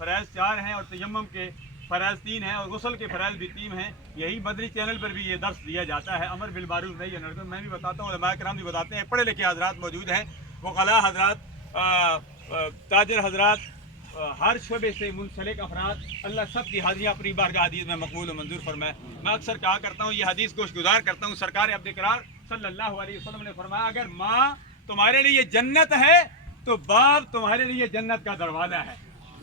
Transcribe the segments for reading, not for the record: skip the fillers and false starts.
فرائض 4 ہیں اور تیمم کے فرائض 3 ہیں اور غسل کے فرائض بھی 3 ہیں. یہی بدری چینل پر بھی یہ درس دیا جاتا ہے. امر بالمعروف نہی عن المنکر میں بھی بتاتا ہوں, علماء کرام بھی بتاتے ہیں, پڑھے لکھے حضرات موجود ہیں, وکلاء حضرات, تاجر حضرات, ہر شعبے سے منسلک افراد, اللہ سب کی حاضریاں اپنی بارگاہ حدیث میں مقبول و منظور فرمائے. میں اکثر کہا کرتا ہوں, یہ حدیث گوش گزار کرتا ہوں, سرکار عبد کرار صلی اللہ علیہ وسلم نے فرمایا اگر ماں تمہارے لیے جنت ہے تو باپ تمہارے لیے جنت کا دروازہ ہے.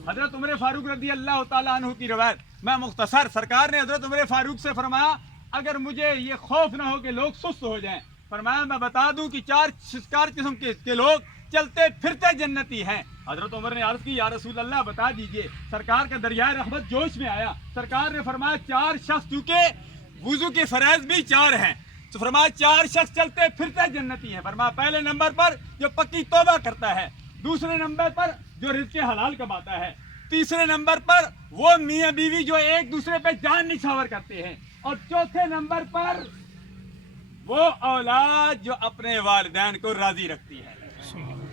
حضرت عمر فاروق رضی اللہ تعالیٰ عنہ کی روایت میں مختصر, سرکار نے حضرت عمر فاروق سے فرمایا اگر مجھے یہ خوف نہ ہو کہ لوگ سست ہو جائیں, فرمایا میں بتا دوں کہ چار قسم کے لوگ چلتے پھرتے جنتی ہیں. حضرت عمر نے عرض کی یا رسول اللہ بتا دیجئے. سرکار کا دریائے رحمت جوش میں آیا, سرکار نے فرمایا 4 شخص, چونکہ وضو کے فرائض بھی 4 ہیں, تو فرمایا 4 شخص چلتے پھرتے جنتی ہیں. فرمایا پہلے نمبر پر جو پکی توبہ کرتا ہے, دوسرے نمبر پر جو رزق حلال کماتا ہے, تیسرے نمبر پر وہ میاں بیوی جو ایک دوسرے پہ جان نچھاور کرتے ہیں, اور چوتھے نمبر پر وہ اولاد جو اپنے والدین کو راضی رکھتی ہے.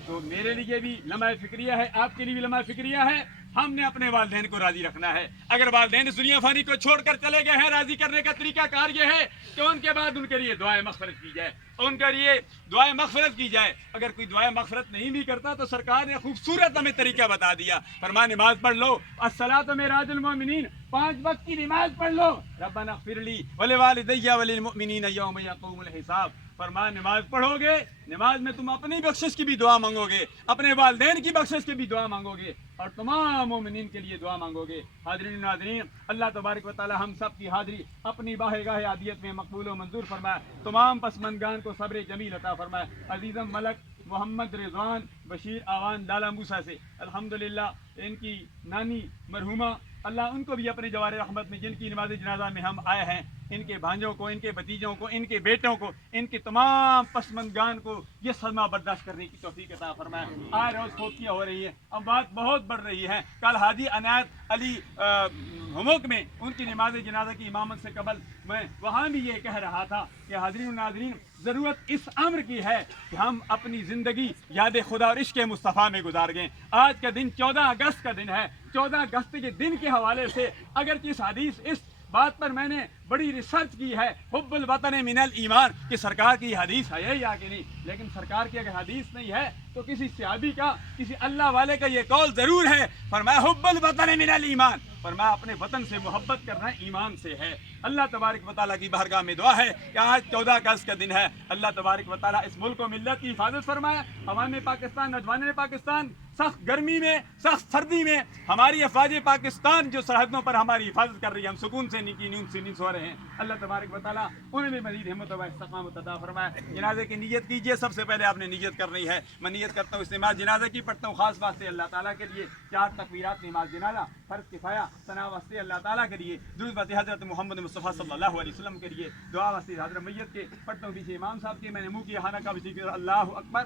تو میرے لیے بھی لمحہ فکریہ ہے, آپ کے لیے بھی لمحہ فکریہ ہے, ہم نے اپنے والدین کو راضی رکھنا ہے. اگر والدین اس دنیا فانی کو چھوڑ کر چلے گئے ہیں, راضی کرنے کا طریقہ کار یہ ہے کہ ان کے بعد ان کے لیے دعائیں مغفرت کی جائے, ان کے لیے دعائیں مغفرت کی جائے. اگر کوئی دعائیں مغفرت نہیں بھی کرتا تو سرکار نے خوبصورت ہمیں طریقہ بتا دیا. فرمایا نماز پڑھ لو, الصلاۃ معراج المومنین, 5 وقت کی نماز پڑھ لو, ربنا اغفر لی ولوالدی وللمؤمنین یوم یقوم الحساب. فرمایا نماز پڑھو گے, نماز میں تم اپنی بخشش کی بھی دعا مانگو گے, اپنے والدین کی بخشش کی بھی دعا مانگو گے, اور تمام مومنین کے لیے دعا مانگو گے. حاضرین ناظرین, اللہ تبارک و تعالی ہم سب کی حاضری اپنی باہگاہ عادیت میں مقبول و منظور فرمائے. تمام پسماندگان کو صبر جمیل عطا فرمائے. عزیزم ملک محمد رضوان بشیر آوان لالا موسیٰ سے الحمدللہ ان کی نانی مرحومہ, اللہ ان کو بھی اپنے جوار رحمت میں, جن کی نماز جنازہ میں ہم آئے ہیں, ان کے بھانجوں کو, ان کے بھتیجوں کو, ان کے بیٹوں کو, ان کے تمام پسماندگان کو یہ صدمہ برداشت کرنے کی توفیق عطا فرمائے. آج روز فوتیاں ہو رہی ہیں, اب بات بہت بڑھ رہی ہے. کل حاجی عنایت علی ہموک میں ان کی نماز جنازہ کی امامت سے قبل میں وہاں بھی یہ کہہ رہا تھا کہ حاضرین و ناظرین ضرورت اس امر کی ہے کہ ہم اپنی زندگی یاد خدا اور عشق مصطفیٰ میں گزار گئے. آج کا دن 14 اگست کا دن ہے. 14 اگست کے دن کے حوالے سے اگرچہ اس حدیث, اس بات پر میں نے بڑی ریسرچ کی ہے, حب الوطن من الایمان, کہ سرکار کی حدیث ہے یا کہ نہیں, لیکن سرکار کی اگر حدیث نہیں ہے تو کسی صحابی کا, کسی اللہ والے کا یہ قول ضرور ہے. فرمایا حب الوطن من الایمان, فرمایا اپنے وطن سے محبت کرنا ایمان سے ہے. اللہ تبارک و تعالیٰ کی بارگاہ میں دعا ہے کہ آج 14 اگست کا دن ہے, اللہ تبارک و تعالیٰ اس ملک و ملت کی حفاظت فرمائے. عوام پاکستان, نوجوان پاکستان سخت گرمی میں, سخت سردی میں ہماری افواج پاکستان جو سرحدوں پر ہماری حفاظت کر رہی ہے, ہم سکون سے نیند سے سو رہے ہیں. اللہ تبارک و تعالیٰ انہیں بھی مزید ہمت و استقامت عطا فرمائے. جنازے کی نیت کیجیے, سب سے پہلے آپ نے نیت کرنی ہے. میں نیت کرتا ہوں اس نماز جنازہ کی پڑھتا ہوں خاص واسطے اللہ تعالیٰ کے لیے. 4 تکبیرات نماز جنازہ, فرض کفایہ ثنا واسطے اللہ تعالیٰ کے لیے, درود واسطے حضرت محمد مصطفیٰ صلی اللہ علیہ وسلم کے لیے, دعا واسطے حضرت میت کے پڑھتا ہوں پیچھے امام صاحب کے. میں نے منہ کی خانہ کا بھی ذکر, اللہ اکبر.